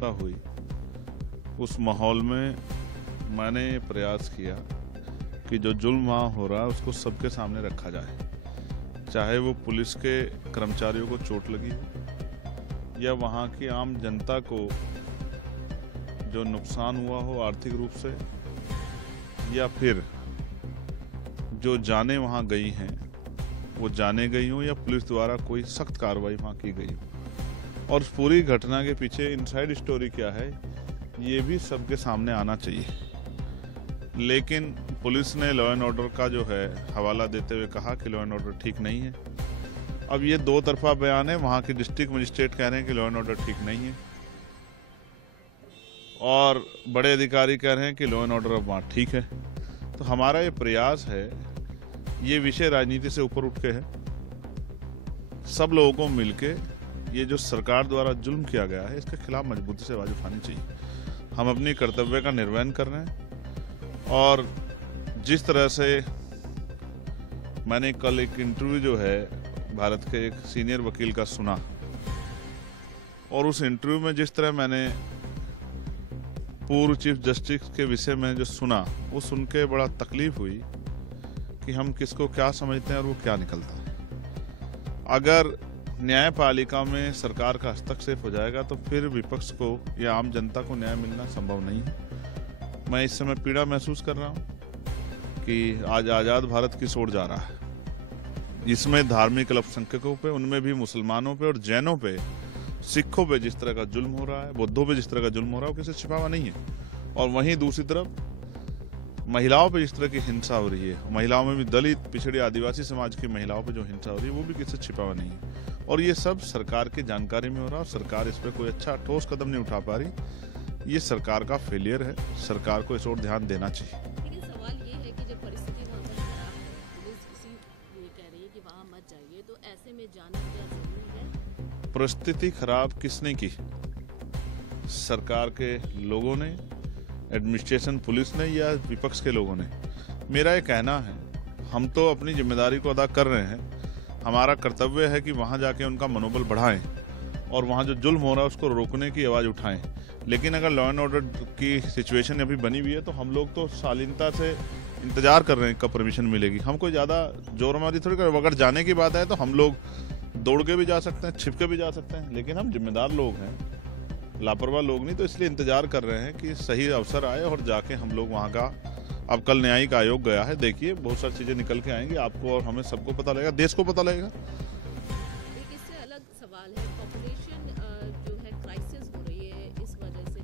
का हुई, उस माहौल में मैंने प्रयास किया कि जो जुल्म वहाँ हो रहा है उसको सबके सामने रखा जाए, चाहे वो पुलिस के कर्मचारियों को चोट लगी हो या वहाँ की आम जनता को जो नुकसान हुआ हो आर्थिक रूप से, या फिर जो जाने वहाँ गई हैं वो जाने गई हो या पुलिस द्वारा कोई सख्त कार्रवाई वहाँ की गई हो। और पूरी घटना के पीछे इनसाइड स्टोरी क्या है ये भी सबके सामने आना चाहिए। लेकिन पुलिस ने लॉ एंड ऑर्डर का जो है हवाला देते हुए कहा कि लॉ एंड ऑर्डर ठीक नहीं है। अब ये दो तरफा बयान है, वहाँ के डिस्ट्रिक्ट मजिस्ट्रेट कह रहे हैं कि लॉ एंड ऑर्डर ठीक नहीं है और बड़े अधिकारी कह रहे हैं कि लॉ एंड ऑर्डर अब वहाँ ठीक है। तो हमारा ये प्रयास है, ये विषय राजनीति से ऊपर उठ के है, सब लोगों को मिलके ये जो सरकार द्वारा जुल्म किया गया है इसके खिलाफ मजबूती से आवाज उठानी चाहिए। हम अपनी कर्तव्य का निर्वहन कर रहे हैं और जिस तरह से मैंने कल एक इंटरव्यू जो है भारत के एक सीनियर वकील का सुना और उस इंटरव्यू में जिस तरह मैंने पूर्व चीफ जस्टिस के विषय में जो सुना वो सुन के बड़ा तकलीफ हुई कि हम किसको क्या समझते हैं और वो क्या निकलता है। अगर न्यायपालिका में सरकार का हस्तक्षेप हो जाएगा तो फिर विपक्ष को या आम जनता को न्याय मिलना संभव नहीं है। मैं इस समय पीड़ा महसूस कर रहा हूं कि आज आजाद भारत की ओर जा रहा है। इसमें धार्मिक अल्पसंख्यकों पे, उनमें भी मुसलमानों पे और जैनों पे, सिखों पे जिस तरह का जुल्म हो रहा है, बौद्धों पे जिस तरह का जुल्म हो रहा है वो किसी से छिपा हुआ नहीं है। और वहीं दूसरी तरफ महिलाओं पे जिस तरह की हिंसा हो रही है, महिलाओं में भी दलित, पिछड़े, आदिवासी समाज की महिलाओं पे जो हिंसा हो रही है वो भी किसी से छिपा हुआ नहीं है। और ये सब सरकार की जानकारी में हो रहा है और सरकार इस पर कोई अच्छा ठोस कदम नहीं उठा पा रही। ये सरकार का फेलियर है, सरकार को इस ओर ध्यान देना चाहिए। लेकिन सवाल ये है कि जब परिस्थिति वहाँ पर खराब है, पुलिस इसी ये कह रही है कि वहाँ मत जाइए, तो ऐसे में जाना क्या जरूरी है? परिस्थिति खराब किसने की? सरकार के लोगों ने, एडमिनिस्ट्रेशन, पुलिस ने या विपक्ष के लोगों ने? मेरा ये कहना है हम तो अपनी जिम्मेदारी को अदा कर रहे हैं। हमारा कर्तव्य है कि वहाँ जाके उनका मनोबल बढ़ाएं और वहाँ जो जुल्म हो रहा है उसको रोकने की आवाज़ उठाएं। लेकिन अगर लॉ एंड ऑर्डर की सिचुएशन अभी बनी हुई है तो हम लोग तो शालीनता से इंतजार कर रहे हैं कब परमिशन मिलेगी। हम कोई ज़्यादा जोरमारी थोड़ी कर, अगर जाने की बात है तो हम लोग दौड़ के भी जा सकते हैं, छिप के भी जा सकते हैं, लेकिन हम जिम्मेदार लोग हैं, लापरवाह लोग नहीं। तो इसलिए इंतजार कर रहे हैं कि सही अवसर आए और जाके हम लोग वहाँ का, अब कल न्यायिक आयोग गया है, देखिए बहुत सारी चीजें निकल के आएंगी, आपको और हमें सबको पता लगेगा, देश को पता लगेगा। एक इससे अलग सवाल है, पॉपुलेशन जो है क्राइसिस हो रही है, इस वजह से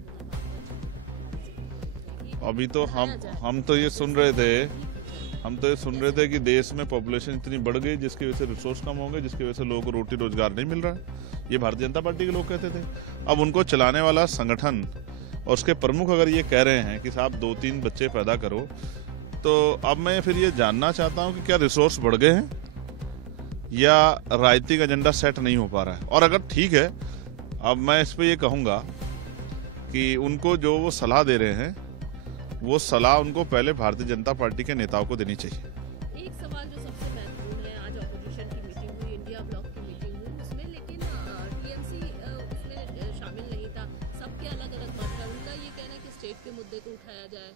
अभी तो हम तो ये सुन रहे थे कि देश में पॉपुलेशन इतनी बढ़ गई जिसकी वजह से रिसोर्स कम हो गए, जिसकी वजह से लोगों को रोटी रोजगार नहीं मिल रहा है। ये भारतीय जनता पार्टी के लोग कहते थे। अब उनको चलाने वाला संगठन और उसके प्रमुख अगर ये कह रहे हैं कि साहब 2-3 बच्चे पैदा करो, तो अब मैं फिर ये जानना चाहता हूं कि क्या रिसोर्स बढ़ गए हैं या राजनीतिक एजेंडा सेट नहीं हो पा रहा है। और अगर ठीक है, अब मैं इस पर ये कहूंगा कि उनको जो वो सलाह दे रहे हैं वो सलाह उनको पहले भारतीय जनता पार्टी के नेताओं को देनी चाहिए। एक सवाल जो सबसे महत्वपूर्ण है, आज ऑपोजिशन की मीटिंग हुई, इंडिया ब्लॉक की मीटिंग हुई उसमें, लेकिन टीएमसी उसमें शामिल नहीं था, सबके अलग अलग मत है। उनका ये कहना है कि स्टेट के मुद्दे को उठाया जाए।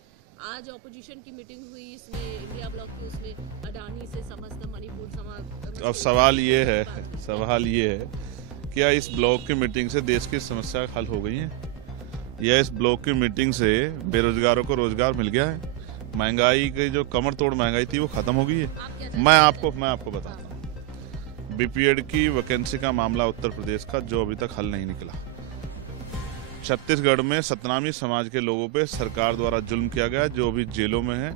आज ऑपोजिशन की मीटिंग हुई, इसमें इंडिया ब्लॉक की, उसमें अडानी से समस्त मणिपुर समाज। अब सवाल ये है क्या इस ब्लॉक की मीटिंग से देश की समस्या हल हो गई है या इस ब्लॉक की मीटिंग से बेरोजगारों को रोजगार मिल गया है? महंगाई की जो कमर तोड़ महंगाई थी वो खत्म हो गई है। मैं आपको बताता हूँ, बीपीएड की वैकेंसी का मामला उत्तर प्रदेश का जो अभी तक हल नहीं निकला। छत्तीसगढ़ में सतनामी समाज के लोगों पे सरकार द्वारा जुल्म किया गया, जो अभी जेलों में है।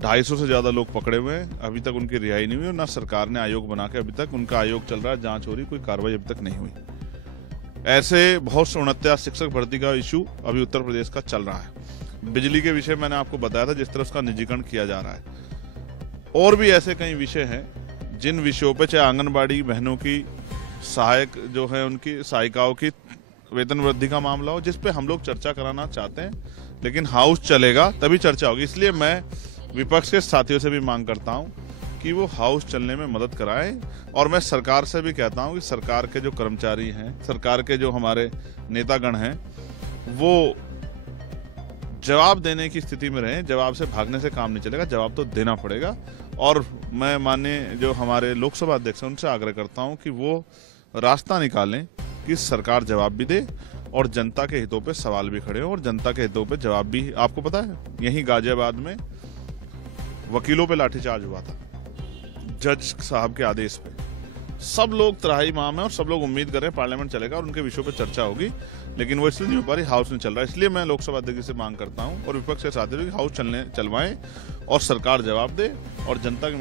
250 से ज्यादा लोग पकड़े हुए हैं, अभी तक उनकी रिहाई नहीं हुई और ना सरकार ने आयोग बना के, अभी तक उनका आयोग चल रहा है, जांच हो रही, कोई कार्रवाई अभी तक नहीं हुई। ऐसे बहुत से 49 शिक्षक भर्ती का इशू अभी उत्तर प्रदेश का चल रहा है। बिजली के विषय मैंने आपको बताया था, जिस तरह उसका निजीकरण किया जा रहा है। और भी ऐसे कई विषय हैं जिन विषयों पे, चाहे आंगनबाड़ी बहनों की सहायक जो है उनकी सहायिकाओं की वेतन वृद्धि का मामला हो, जिस पे हम लोग चर्चा कराना चाहते हैं, लेकिन हाउस चलेगा तभी चर्चा होगी। इसलिए मैं विपक्ष के साथियों से भी मांग करता हूं कि वो हाउस चलने में मदद कराएं। और मैं सरकार से भी कहता हूं कि सरकार के जो कर्मचारी हैं, सरकार के जो हमारे नेतागण हैं, वो जवाब देने की स्थिति में रहें। जवाब से भागने से काम नहीं चलेगा, जवाब तो देना पड़ेगा। और मैं माननीय जो हमारे लोकसभा अध्यक्ष हैं उनसे आग्रह करता हूं कि वो रास्ता निकालें कि सरकार जवाब भी दे और जनता के हितों पे सवाल भी खड़े हो और जनता के हितों पे जवाब भी। आपको पता है, यहीं गाजियाबाद में वकीलों पे लाठीचार्ज हुआ था जज साहब के आदेश पे। सब लोग त्राहिमाम है और सब लोग उम्मीद कर रहे हैं पार्लियामेंट चलेगा और उनके विषयों पर चर्चा होगी, लेकिन वो इसलिए नहीं हो पा रही, हाउस नहीं चल रहा। इसलिए मैं लोकसभा अध्यक्ष से मांग करता हूं और विपक्ष के साथ कि हाउस चलवाएं और सरकार जवाब दे और जनता के